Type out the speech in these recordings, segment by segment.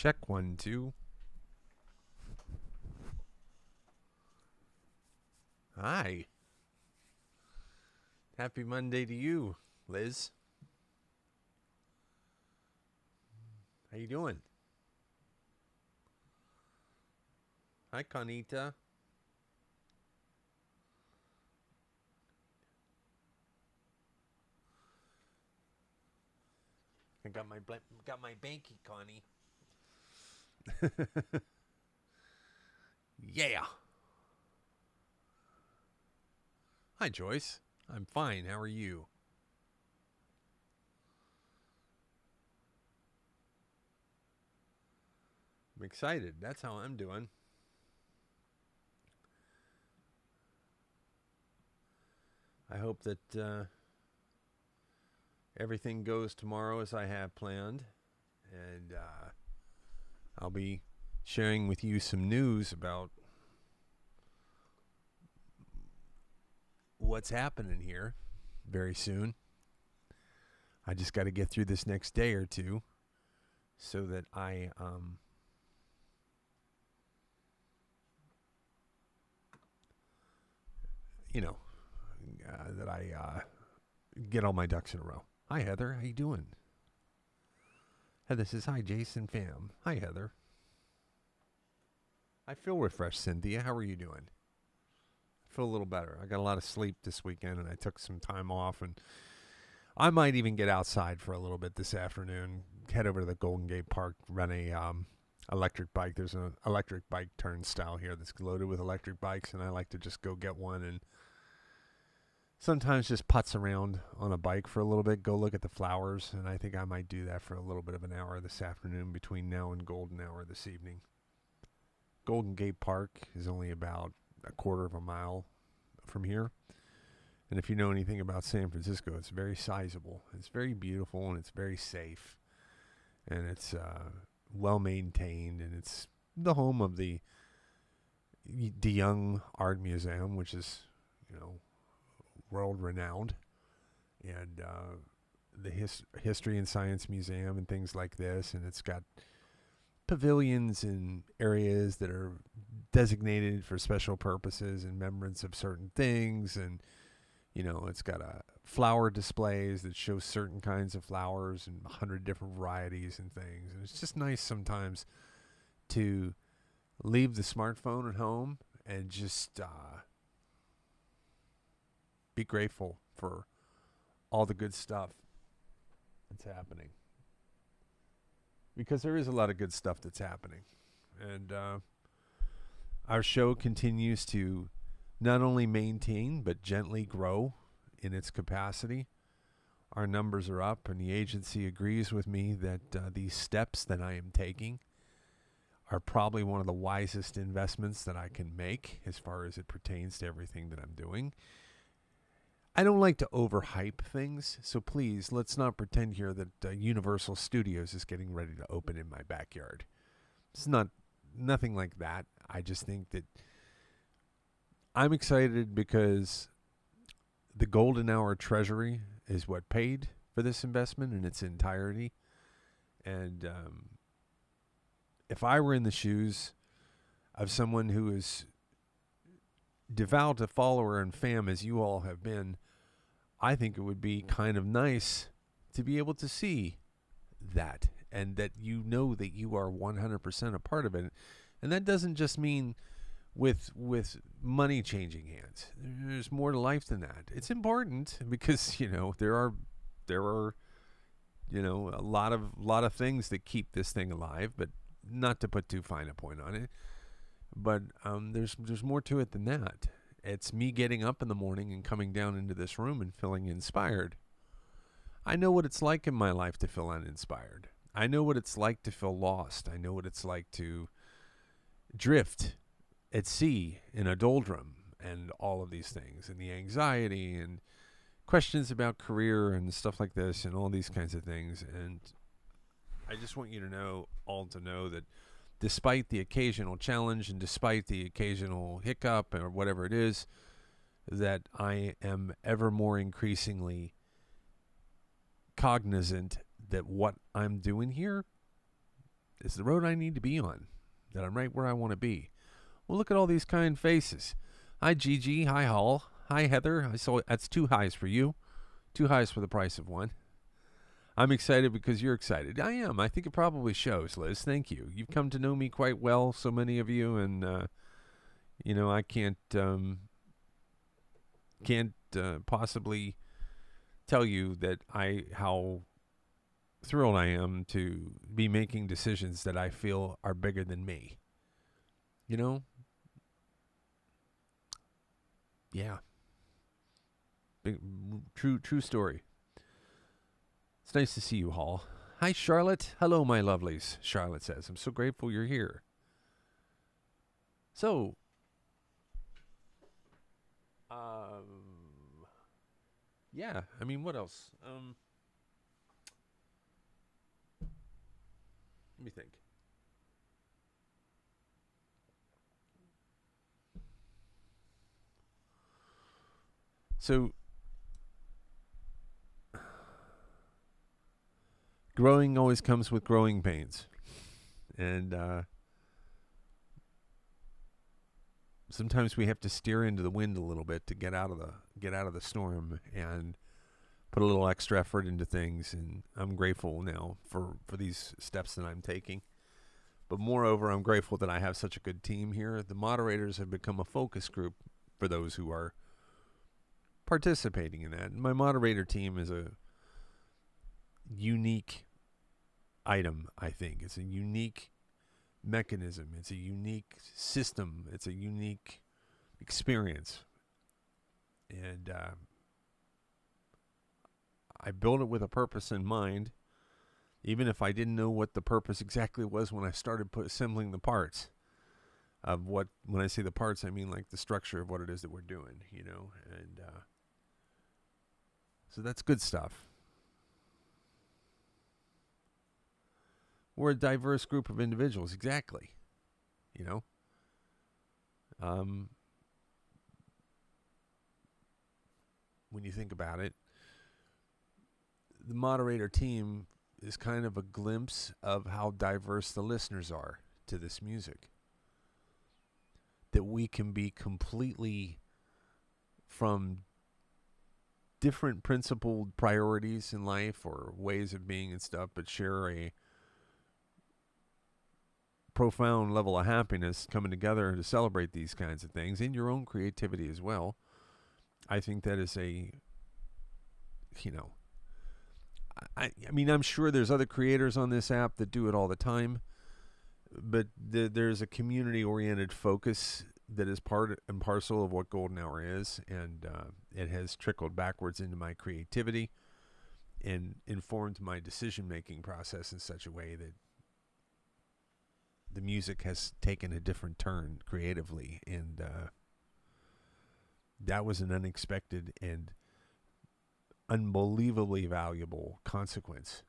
Check 1, 2. Hi. Happy Monday to you, Liz. How you doing? Hi, Conita. I got my banky, Connie. Yeah. Hi, Joyce. I'm fine. How are you? I'm excited. That's how I'm doing. I hope that everything goes tomorrow as I have planned. And I'll be sharing with you some news about what's happening here very soon. I just got to get through this next day or two so that I that I get all my ducks in a row. Hi, Heather. How you doing? Heather says, hi, Jason fam. Hi, Heather. I feel refreshed, Cynthia. How are you doing? I feel a little better. I got a lot of sleep this weekend, and I took some time off, and I might even get outside for a little bit this afternoon, head over to the Golden Gate Park, run a electric bike. There's an electric bike turnstile here that's loaded with electric bikes, and I like to just go get one and sometimes just putz around on a bike for a little bit, go look at the flowers, and I think I might do that for a little bit of an hour this afternoon between now and golden hour this evening. Golden Gate Park is only about a quarter of a mile from here. And if you know anything about San Francisco, it's very sizable. It's very beautiful, and it's very safe. And it's well maintained, and it's the home of the Young Art Museum, which is, world renowned, and the History and Science Museum and things like this. And it's got pavilions in areas that are designated for special purposes and remembrance of certain things. And, it's got flower displays that show certain kinds of flowers and 100 different varieties and things. And it's just nice sometimes to leave the smartphone at home and just be grateful for all the good stuff that's happening. Because there is a lot of good stuff that's happening. And our show continues to not only maintain, but gently grow in its capacity. Our numbers are up, and the agency agrees with me that these steps that I am taking are probably one of the wisest investments that I can make as far as it pertains to everything that I'm doing. I don't like to overhype things, so please, let's not pretend here that Universal Studios is getting ready to open in my backyard. It's nothing like that. I just think that I'm excited because the golden hour treasury is what paid for this investment in its entirety. And if I were in the shoes of someone who is devout a follower and fan as you all have been, I think it would be kind of nice to be able to see that, and that that you are 100% a part of it. And that doesn't just mean with money changing hands. There's more to life than that. It's important because there are a lot of things that keep this thing alive, but not to put too fine a point on it. But there's more to it than that. It's me getting up in the morning and coming down into this room and feeling inspired. I know what it's like in my life to feel uninspired. I know what it's like to feel lost. I know what it's like to drift at sea in a doldrum and all of these things, and the anxiety and questions about career and stuff like this and all these kinds of things. And I just want you to know that despite the occasional challenge and despite the occasional hiccup or whatever it is, that I am ever more increasingly cognizant that what I'm doing here It's the road I need to be on, that I'm right where I want to be. Well, look at all these kind faces. Hi, Gigi. Hi, Hall. Hi, Heather. I saw that's 2 highs for you. 2 highs for the price of 1. I'm excited because you're excited. I am. I think it probably shows, Liz. Thank you. You've come to know me quite well, so many of you, and I can't possibly tell you that how thrilled I am to be making decisions that I feel are bigger than me. Yeah. Big, true story. It's nice to see you, Hall. Hi, Charlotte. Hello, my lovelies, Charlotte says. I'm so grateful you're here. So, yeah, I mean, what else? Let me think. So, growing always comes with growing pains. And sometimes we have to steer into the wind a little bit to get out of the storm and put a little extra effort into things. And I'm grateful now for these steps that I'm taking. But moreover, I'm grateful that I have such a good team here. The moderators have become a focus group for those who are participating in that. And my moderator team is a unique item, I think. It's a unique mechanism. It's a unique system. It's a unique experience. And I built it with a purpose in mind, even if I didn't know what the purpose exactly was when I started assembling the parts of what, when I say the parts, I mean like the structure of what it is that we're doing, and so that's good stuff. We're a diverse group of individuals, exactly, when you think about it, the moderator team is kind of a glimpse of how diverse the listeners are to this music. That we can be completely from different principled priorities in life or ways of being and stuff, but share a profound level of happiness coming together to celebrate these kinds of things in your own creativity as well. I think that is I mean, I'm sure there's other creators on this app that do it all the time, but there's a community-oriented focus that is part and parcel of what Golden Hour is, and it has trickled backwards into my creativity and informed my decision-making process in such a way that the music has taken a different turn creatively, and that was an unexpected and unbelievably valuable consequence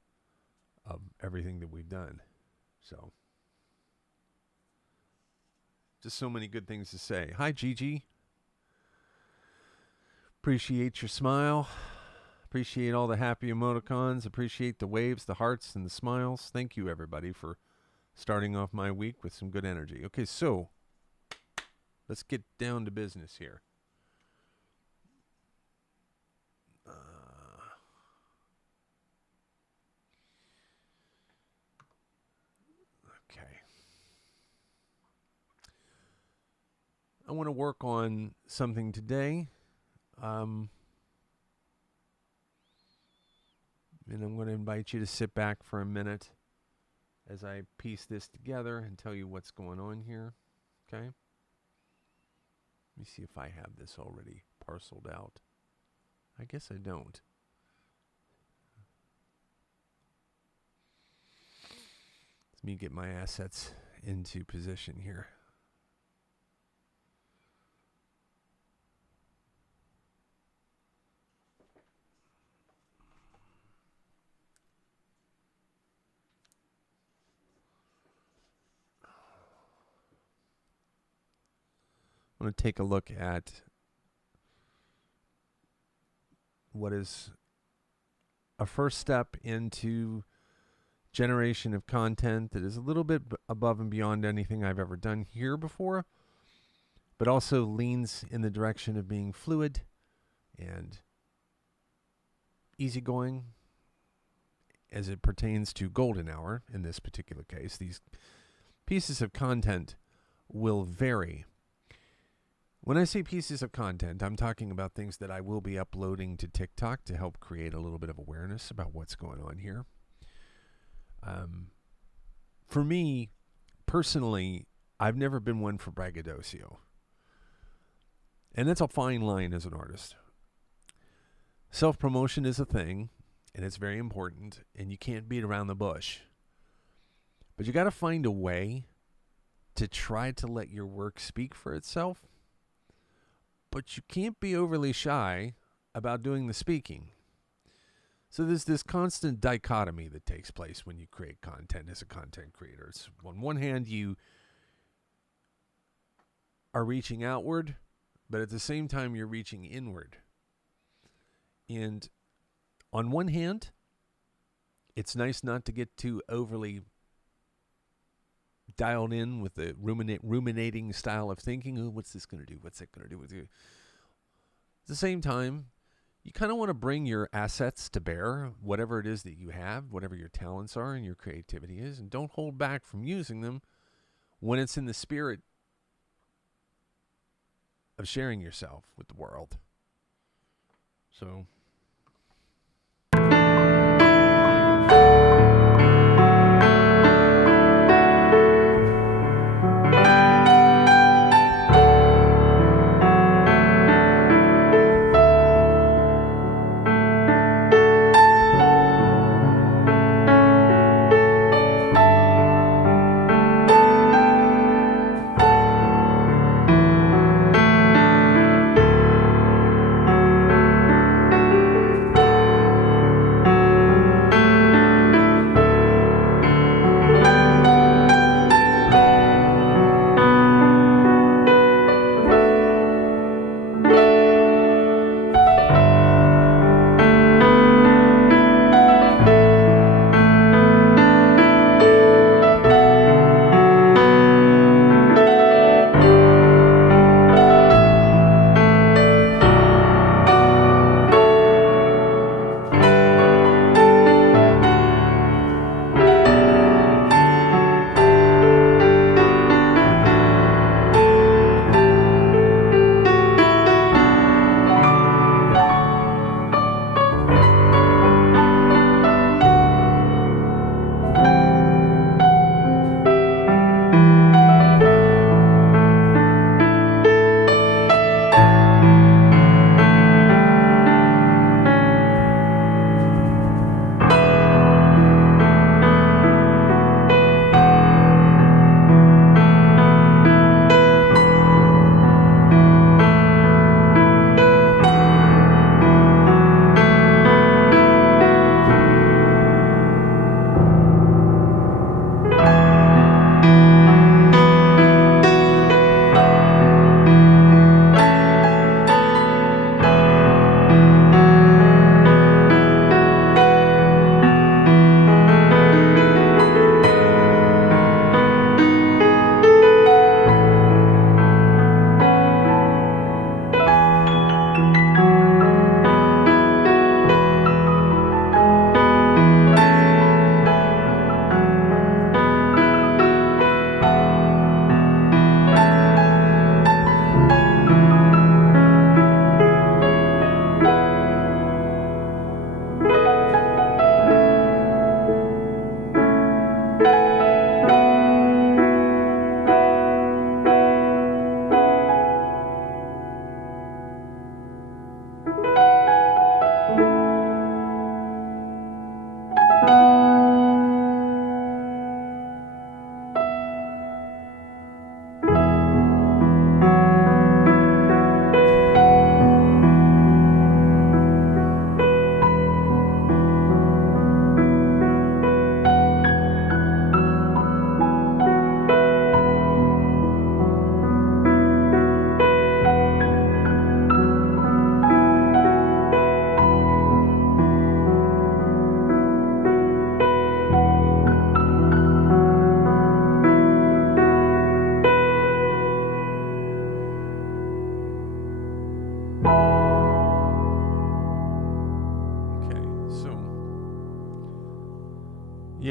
of everything that we've done. So, just so many good things to say. Hi, Gigi. Appreciate your smile. Appreciate all the happy emoticons. Appreciate the waves, the hearts, and the smiles. Thank you, everybody, for starting off my week with some good energy. Okay, so let's get down to business here. Okay. I want to work on something today. And I'm going to invite you to sit back for a minute as I piece this together and tell you what's going on here. Okay? Let me see if I have this already parceled out. I guess I don't. Let me get my assets into position here. I want to take a look at what is a first step into generation of content that is a little bit above and beyond anything I've ever done here before, but also leans in the direction of being fluid and easygoing as it pertains to golden hour. In this particular case, these pieces of content will vary. When I say pieces of content, I'm talking about things that I will be uploading to TikTok to help create a little bit of awareness about what's going on here. For me, personally, I've never been one for braggadocio. And that's a fine line as an artist. Self-promotion is a thing, and it's very important, and you can't beat around the bush. But you got to find a way to try to let your work speak for itself, but you can't be overly shy about doing the speaking. So there's this constant dichotomy that takes place when you create content as a content creator. It's, on one hand, you are reaching outward, but at the same time, you're reaching inward. And on one hand, it's nice not to get too overly dialed in with the ruminating style of thinking. Oh, what's this going to do? What's that going to do? At the same time, you kind of want to bring your assets to bear, whatever it is that you have, whatever your talents are and your creativity is, and don't hold back from using them when it's in the spirit of sharing yourself with the world. So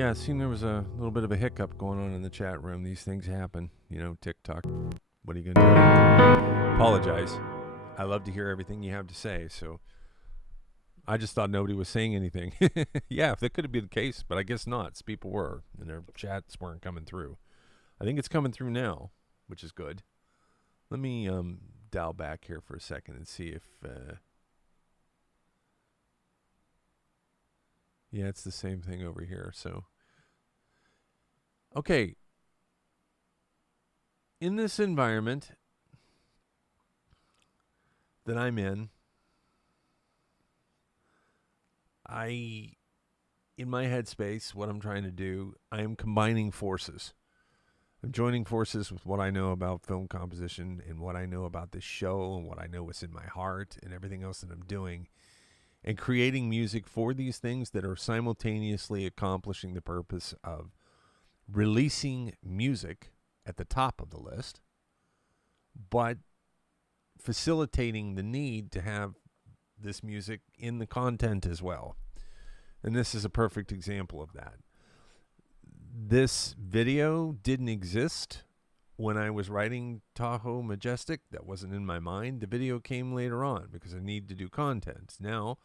Yeah, it seemed there was a little bit of a hiccup going on in the chat room. These things happen. You know, TikTok. What are you going to do? Apologize. I love to hear everything you have to say, so I just thought nobody was saying anything. Yeah, that could be the case, but I guess not. People were, and their chats weren't coming through. I think it's coming through now, which is good. Let me dial back here for a second and see if... yeah, it's the same thing over here. So, okay. In this environment that I'm in, in my headspace, what I'm trying to do, I am combining forces. I'm joining forces with what I know about film composition and what I know about this show and what I know what's in my heart and everything else that I'm doing, and creating music for these things that are simultaneously accomplishing the purpose of releasing music at the top of the list, but facilitating the need to have this music in the content as well. And this is a perfect example of that. This video didn't exist when I was writing Tahoe Majestic. That wasn't in my mind. The video came later on because I need to do content. Now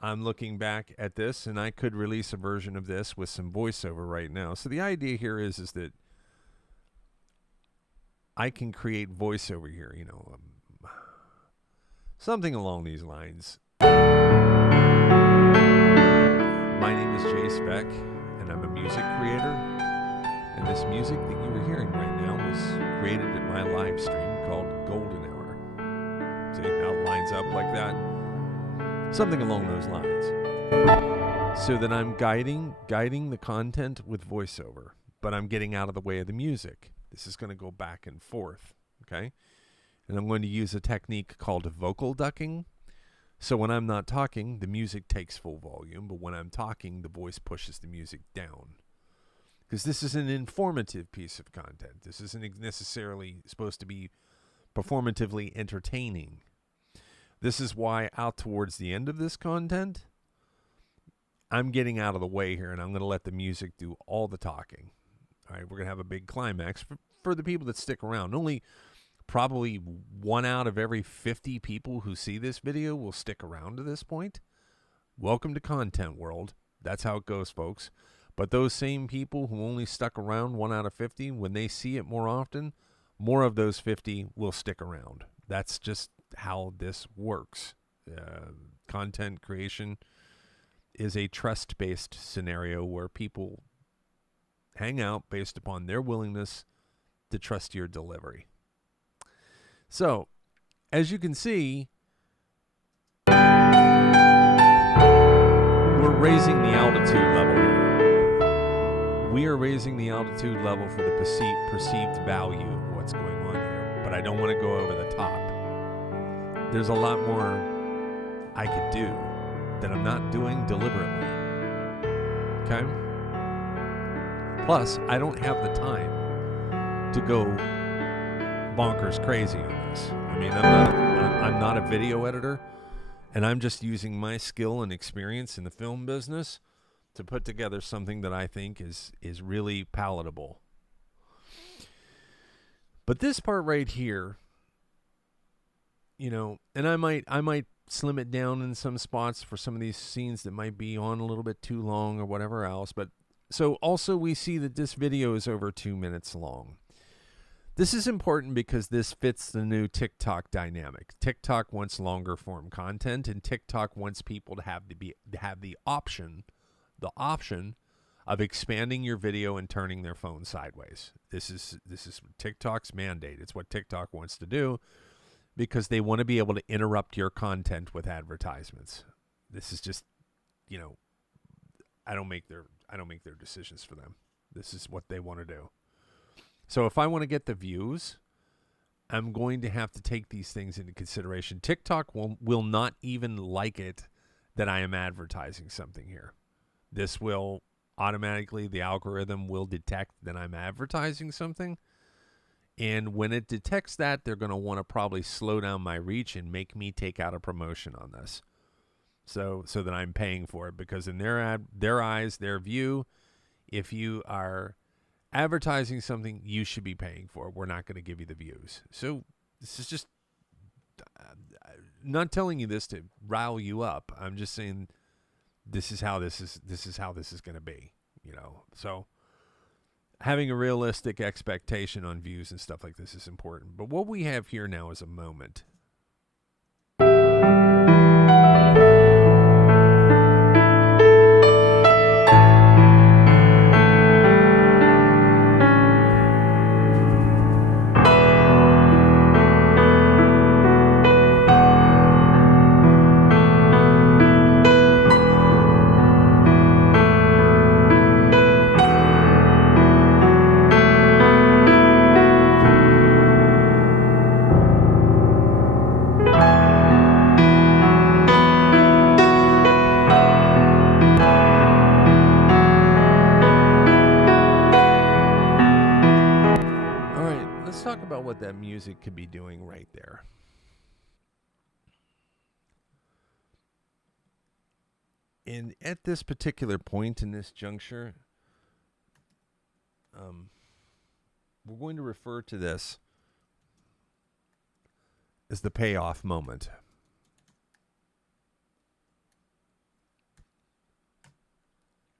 I'm looking back at this, and I could release a version of this with some voiceover right now. So the idea here is that I can create voiceover here, you know, something along these lines. My name is JACE VEK, and I'm a music creator. And this music that you were hearing right now was created at my live stream called Golden Hour. See how it lines up like that? Something along those lines. So that I'm guiding the content with voiceover, but I'm getting out of the way of the music. This is going to go back and forth, okay? And I'm going to use a technique called vocal ducking. So when I'm not talking, the music takes full volume, but when I'm talking, the voice pushes the music down. Because this is an informative piece of content. This isn't necessarily supposed to be performatively entertaining. This is why out towards the end of this content, I'm getting out of the way here, and I'm going to let the music do all the talking. All right, we're going to have a big climax for the people that stick around. Only probably 1 out of every 50 people who see this video will stick around to this point. Welcome to Content World. That's how it goes, folks. But those same people who only stuck around 1 out of 50, when they see it more often, more of those 50 will stick around. That's just how this works. Content creation is a trust-based scenario where people hang out based upon their willingness to trust your delivery. So, as you can see, we're raising the altitude level here. We are raising the altitude level for the perceived value of what's going on here, but I don't want to go over the top. There's a lot more I could do that I'm not doing deliberately. Okay? Plus, I don't have the time to go bonkers crazy on this. I mean, I'm not a video editor, and I'm just using my skill and experience in the film business to put together something that I think is really palatable. But this part right here, you know, and I might slim it down in some spots for some of these scenes that might be on a little bit too long or whatever else. But so also we see that this video is over 2 minutes long. This is important because this fits the new TikTok dynamic. TikTok wants longer form content, and TikTok wants people to have the option of expanding your video and turning their phone sideways. This is TikTok's mandate. It's what TikTok wants to do because they want to be able to interrupt your content with advertisements. This is just, you know, I don't make their decisions for them. This is what they want to do. So if I want to get the views, I'm going to have to take these things into consideration. TikTok will not even like it that I am advertising something here. This will automatically, the algorithm will detect that I'm advertising something. And when it detects that, they're going to want to probably slow down my reach and make me take out a promotion on this. So that I'm paying for it, because in their eyes, their view If you are advertising something, you should be paying for it. We're not going to give you the views. So this is just not telling you this to rile you up. I'm just saying this is how this is going to be, So having a realistic expectation on views and stuff like this is important. But what we have here now is a moment. Talk about what that music could be doing right there. And at this particular point in this juncture, we're going to refer to this as the payoff moment.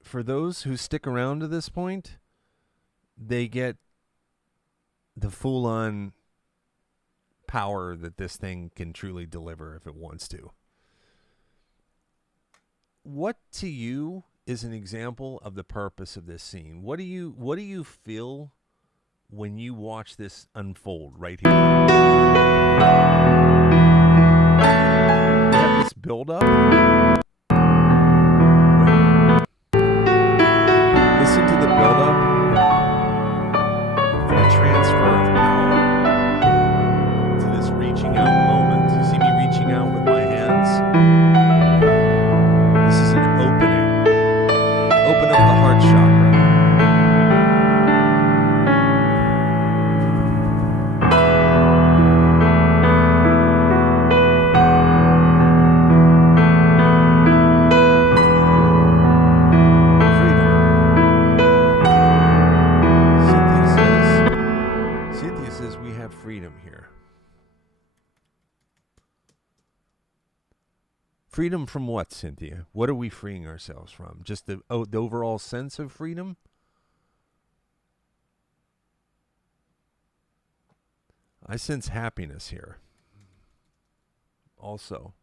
For those who stick around to this point, they get the full-on power that this thing can truly deliver if it wants to. What to you is an example of the purpose of this scene? What do you feel when you watch this unfold right here? You have this build-up. Listen to the build-up. Transfer of power to this reaching out moment. You see me reaching out with my hands? This is an opening. Open up the heart chakra. Freedom here. Freedom from what, Cynthia? What are we freeing ourselves from? Just the overall sense of freedom? I sense happiness here. Also.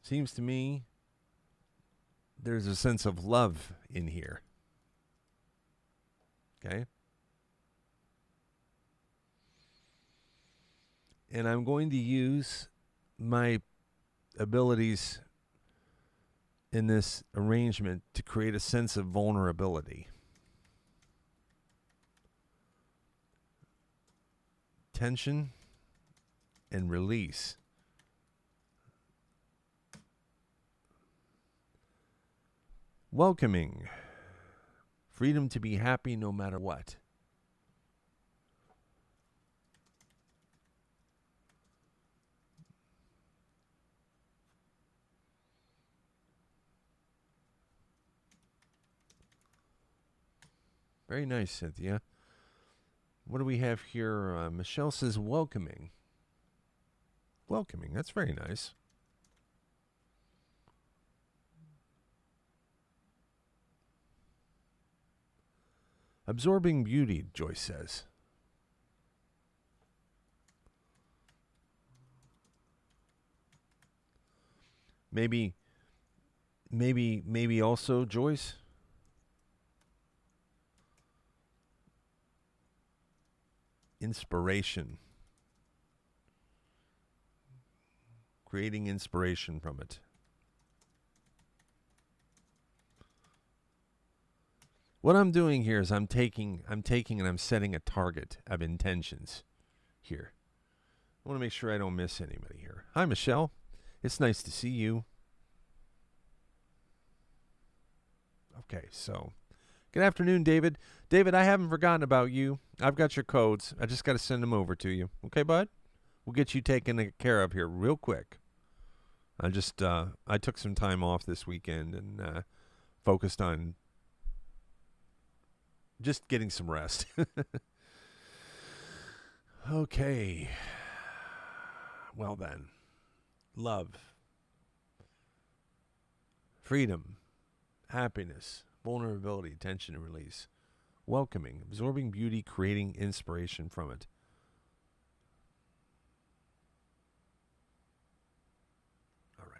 Seems to me there's a sense of love in here. Okay? And I'm going to use my abilities in this arrangement to create a sense of vulnerability. Tension and release. Welcoming. Freedom to be happy no matter what. Very nice, Cynthia. What do we have here? Michelle says welcoming. Welcoming. That's very nice. Absorbing beauty, Joyce says. Maybe also, Joyce. Inspiration. Creating inspiration from it. What I'm doing here is I'm taking and I'm setting a target of intentions here. I want to make sure I don't miss anybody here. Hi, Michelle. It's nice to see you. Okay, so good afternoon, David. David, I haven't forgotten about you. I've got your codes. I just got to send them over to you. Okay, bud? We'll get you taken care of here real quick. I took some time off this weekend, and focused on just getting some rest. Okay. Well then. Love. Freedom. Happiness. Vulnerability. Tension and release. Welcoming. Absorbing beauty. Creating inspiration from it. All right.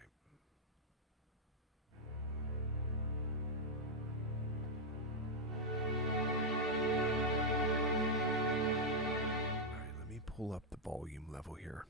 Let me pull up the volume level here.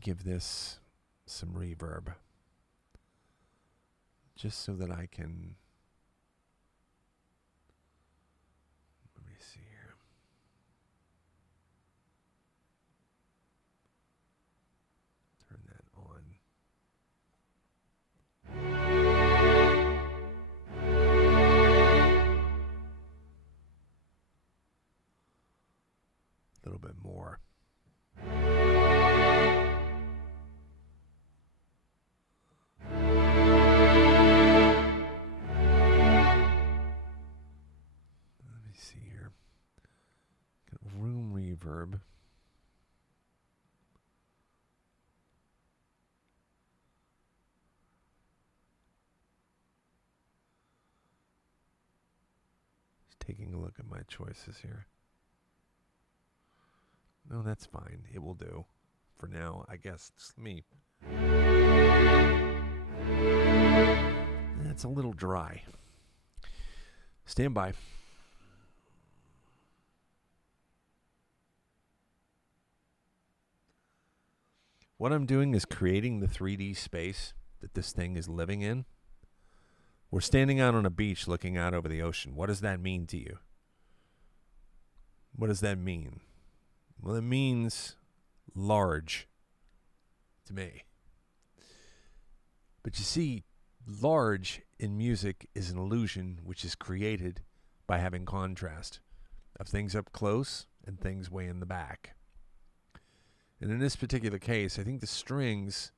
Give this some reverb just so that I can, let me see here. Turn that on. A little bit more. Reverb. Just taking a look at my choices here. No, that's fine. It will do. For now, I guess. Just me. That's a little dry. Stand by. What I'm doing is creating the 3D space that this thing is living in. We're standing out on a beach looking out over the ocean. What does that mean to you? What does that mean? Well, it means large to me. But you see, large in music is an illusion which is created by having contrast of things up close and things way in the back. And in this particular case, I think the strings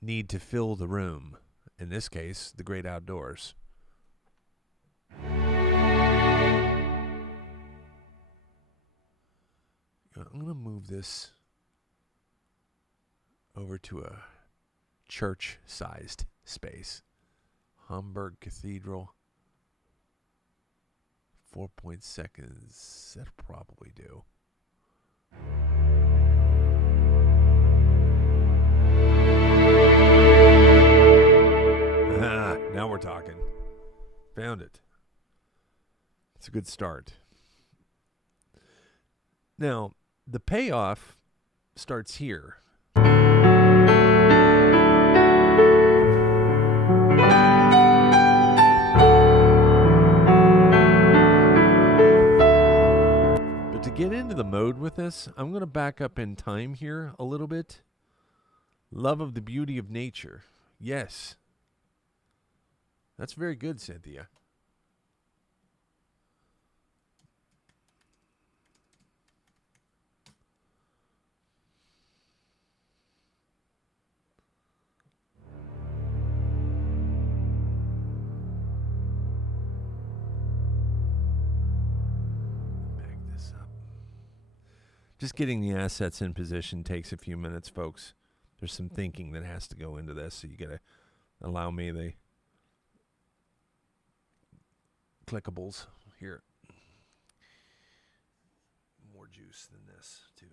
need to fill the room. In this case, the great outdoors. I'm going to move this over to a church-sized space. Hamburg Cathedral. 4 seconds. That'll probably do. Now we're talking. Found it. It's a good start. Now, the payoff starts here. But to get into the mode with this, I'm going to back up in time here a little bit. Love of the beauty of nature. Yes. That's very good, Cynthia. Back this up. Just getting the assets in position takes a few minutes, folks. There's some thinking that has to go into this, so you got to allow me the clickables here. More juice than this, too.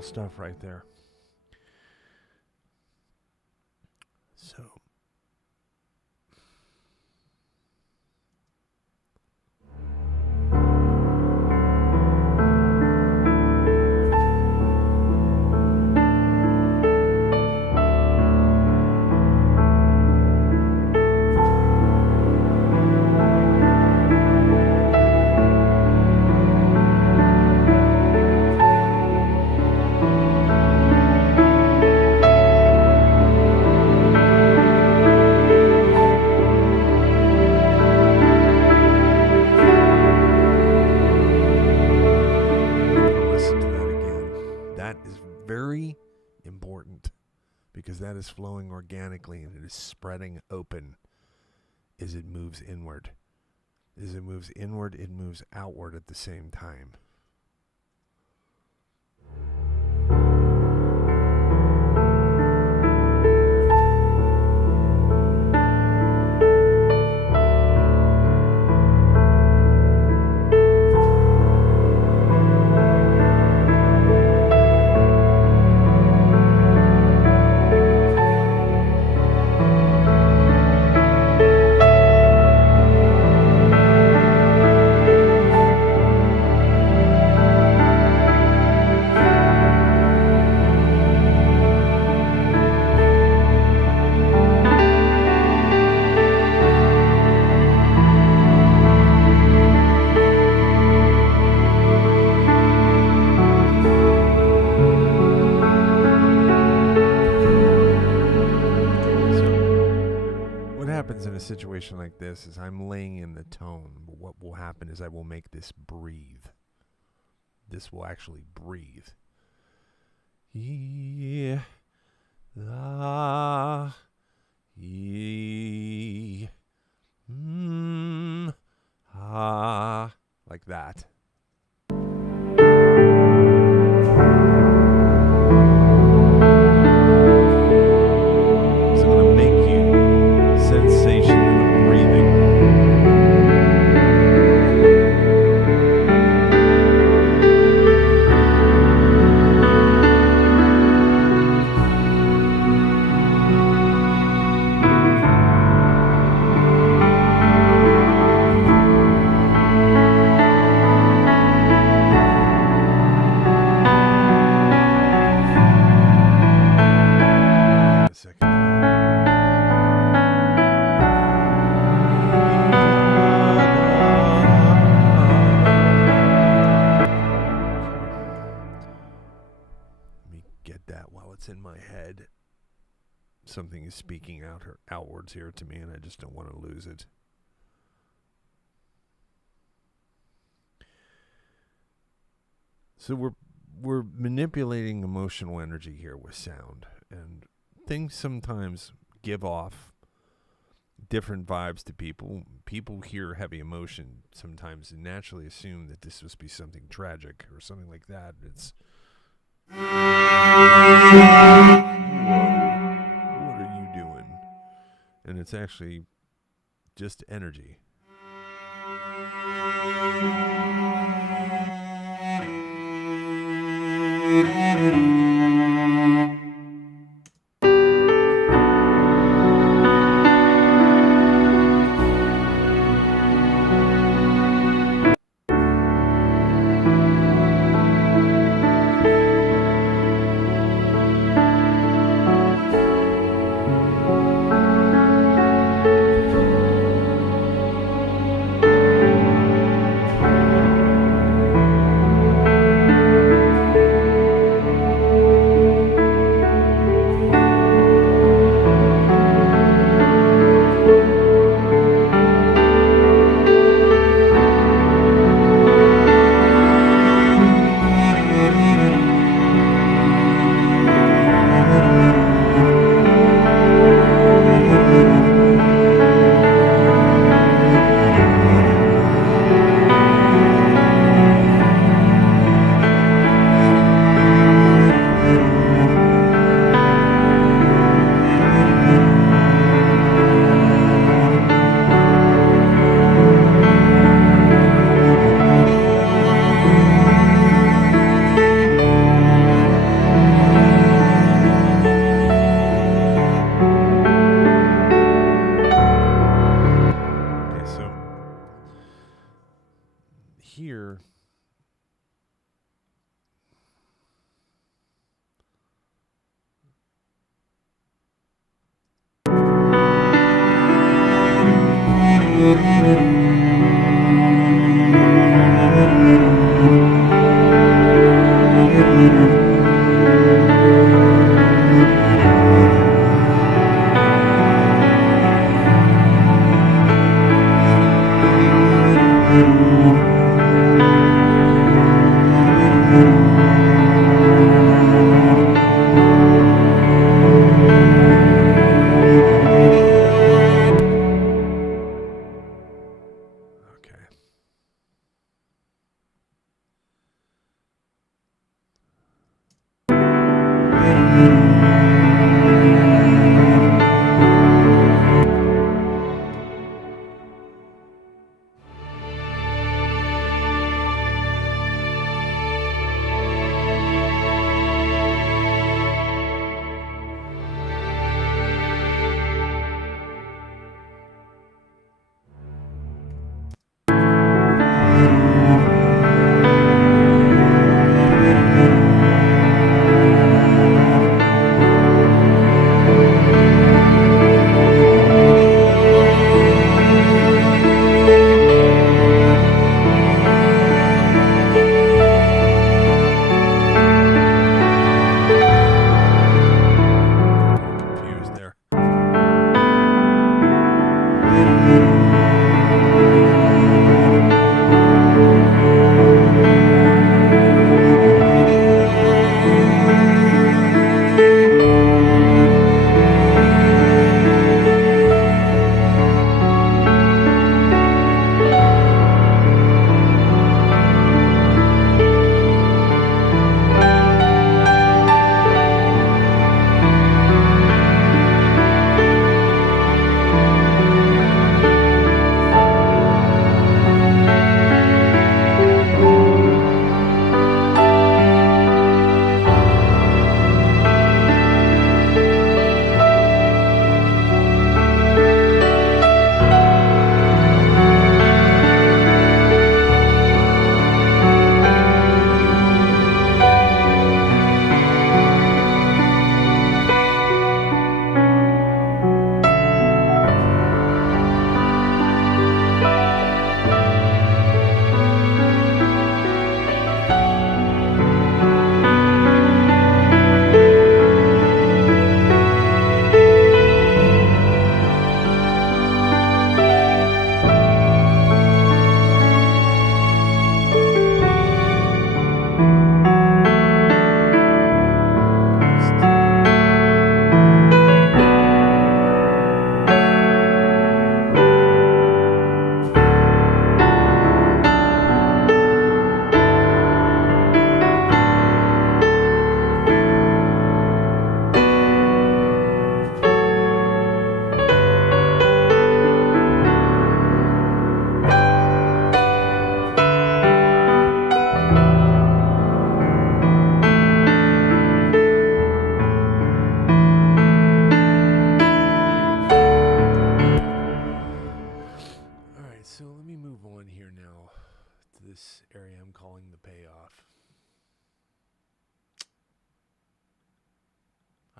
powerful stuff right there. So very important because that is flowing organically and it is spreading open as it moves inward. As it moves inward, it moves outward at the same time. In a situation like this is I'm laying in the tone, but what will happen is I will make this breathe. This will actually breathe. Yeah. Ah. Yeah. Ah. Like that. Sensation in the breathing. A second. It's in my head. Something is speaking outwards here to me, and I just don't want to lose it. So we're manipulating emotional energy here with sound, and things sometimes give off different vibes to people. People hear heavy emotion sometimes and naturally assume that this must be something tragic or something like that. It's whoa, what are you doing? And it's actually just energy.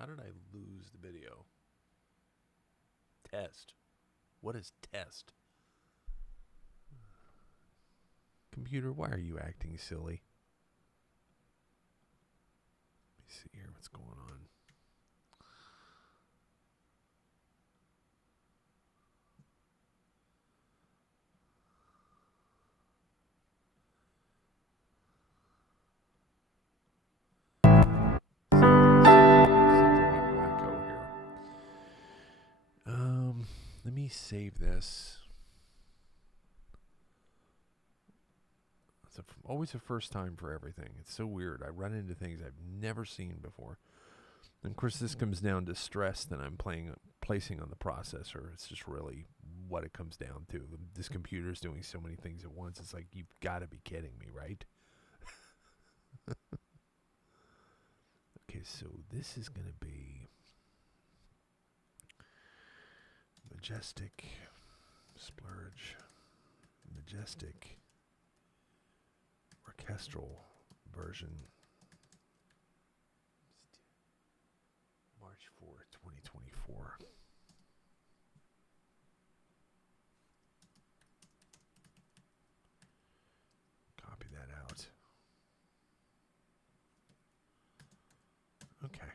How did I lose the video? Test. What is test? Computer, why are you acting silly? Let me see here what's going on. Let me save this. It's always a first time for everything. It's so weird. I run into things I've never seen before. And of course, this comes down to stress that I'm placing on the processor. It's just really what it comes down to. This computer's doing so many things at once. It's like, you've got to be kidding me, right? Okay, so this is going to be Majestic, Splurge, Majestic, Orchestral version, March 4th, 2024. Copy that out. Okay.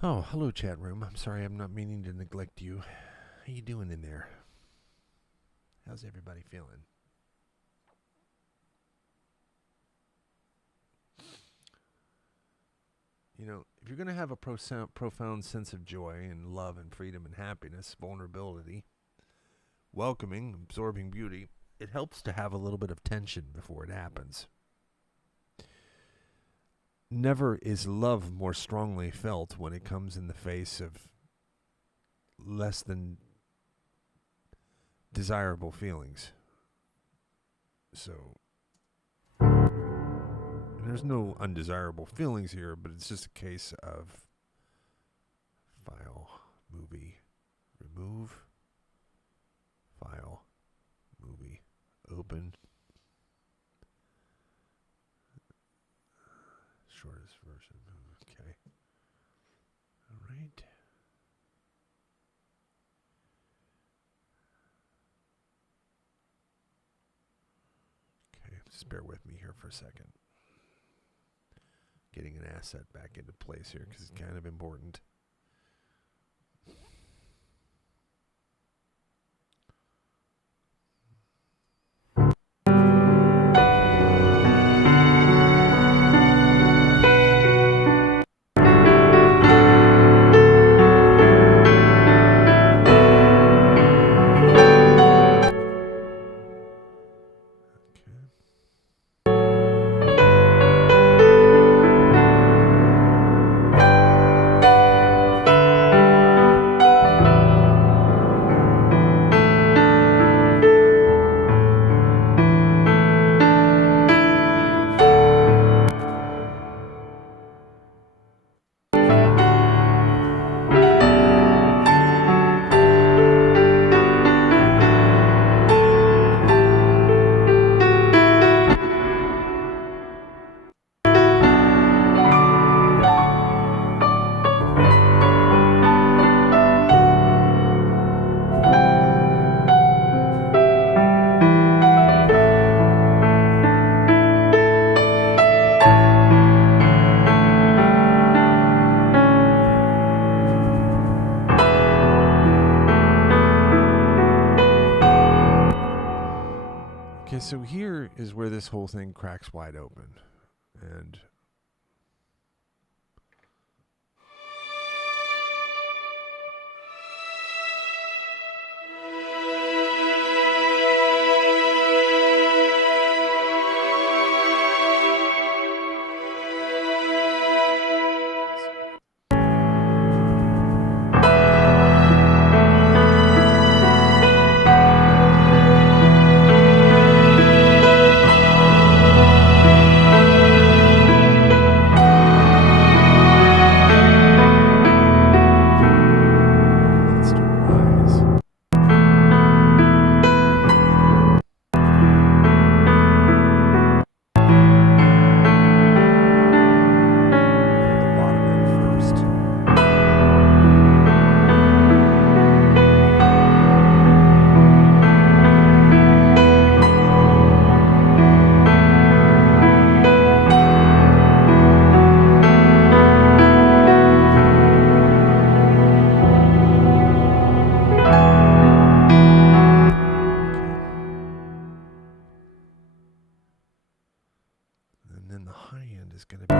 Oh, hello, chat room. I'm sorry, I'm not meaning to neglect you. How you doing in there? How's everybody feeling? You know, if you're going to have a profound sense of joy and love and freedom and happiness, vulnerability, welcoming, absorbing beauty, it helps to have a little bit of tension before it happens. Never is love more strongly felt when it comes in the face of less than desirable feelings. So, and there's no undesirable feelings here, but it's just a case of file, movie, remove, file, movie, open. Shortest version. Okay. All right. Okay. Just bear with me here for a second. Getting an asset back into place here because it's kind of important. So here is where this whole thing cracks wide open. And going to be...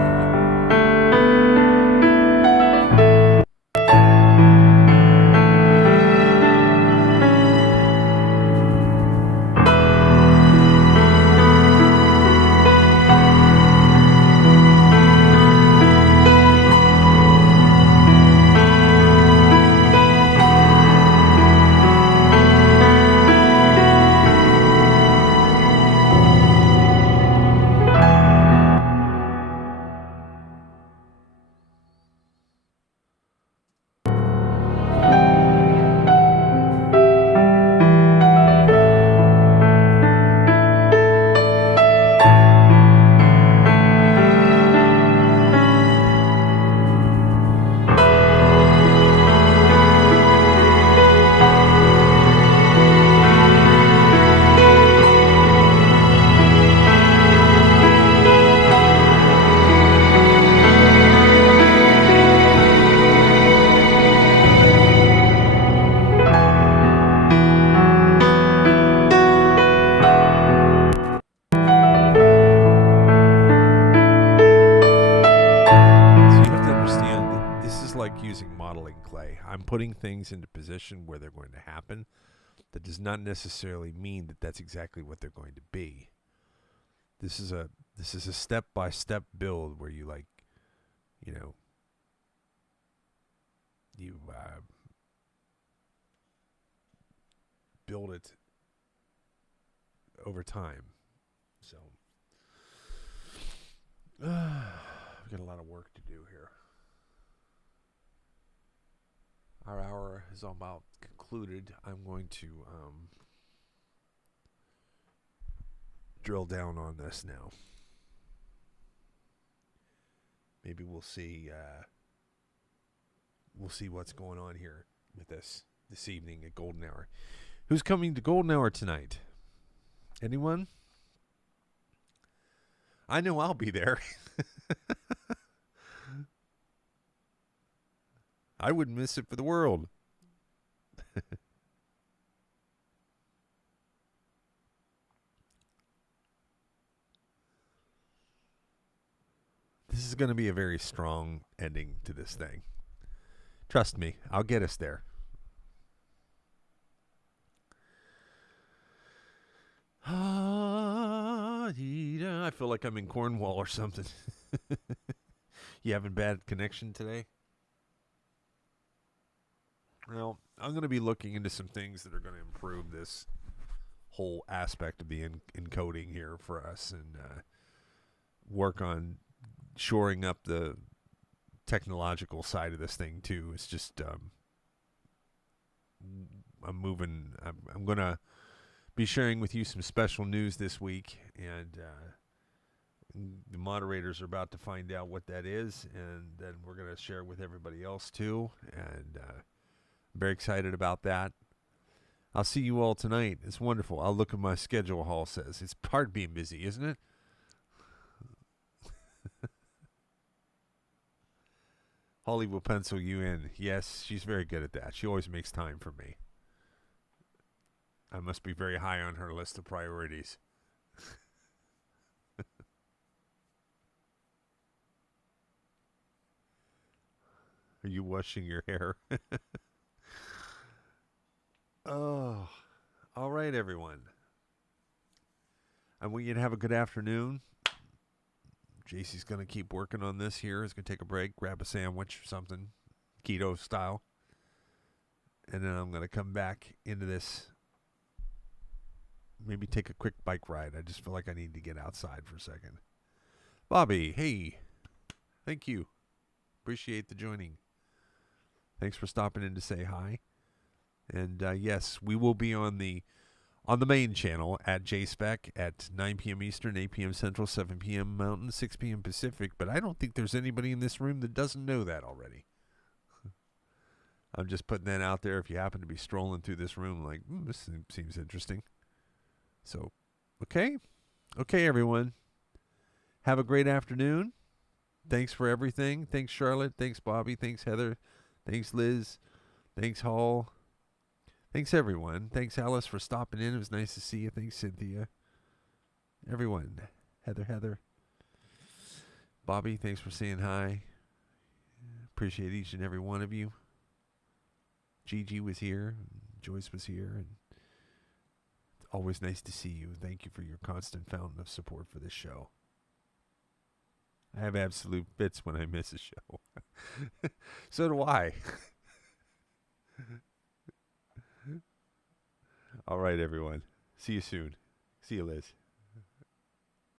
Using modeling clay. I'm putting things into position where they're going to happen. That does not necessarily mean that that's exactly what they're going to be. This is a step-by-step build where you build it over time. So I've got a lot of work to do here. Our hour is about concluded. I'm going to drill down on this now. Maybe we'll see what's going on here with this evening at Golden Hour. Who's coming to Golden Hour tonight? Anyone? I know I'll be there. I wouldn't miss it for the world. This is going to be a very strong ending to this thing. Trust me, I'll get us there. I feel like I'm in Cornwall or something. You having bad connection today? Well, I'm going to be looking into some things that are going to improve this whole aspect of the encoding here for us, and work on shoring up the technological side of this thing too. It's just I'm going to be sharing with you some special news this week, and the moderators are about to find out what that is, and then we're going to share it with everybody else too, and very excited about that. I'll see you all tonight. It's wonderful. I'll look at my schedule, Hall says. It's hard being busy, isn't it? Holly will pencil you in. Yes, she's very good at that. She always makes time for me. I must be very high on her list of priorities. Are you washing your hair? Oh, all right, everyone. I want you to have a good afternoon. JC's going to keep working on this here. He's going to take a break, grab a sandwich or something, keto style. And then I'm going to come back into this. Maybe take a quick bike ride. I just feel like I need to get outside for a second. Bobby, hey. Thank you. Appreciate the joining. Thanks for stopping in to say hi. And yes, we will be on the main channel at JACE VEK at 9 p.m. Eastern, 8 p.m. Central, 7 p.m. Mountain, 6 p.m. Pacific. But I don't think there's anybody in this room that doesn't know that already. I'm just putting that out there. If you happen to be strolling through this room, like, this seems interesting. So, okay, everyone. Have a great afternoon. Thanks for everything. Thanks, Charlotte. Thanks, Bobby. Thanks, Heather. Thanks, Liz. Thanks, Hall. Thanks, everyone. Thanks, Alice, for stopping in. It was nice to see you. Thanks, Cynthia. Everyone. Heather. Bobby, thanks for saying hi. Appreciate each and every one of you. Gigi was here. Joyce was here. And it's always nice to see you. Thank you for your constant fountain of support for this show. I have absolute fits when I miss a show. So do I. All right, everyone. See you soon. See you, Liz.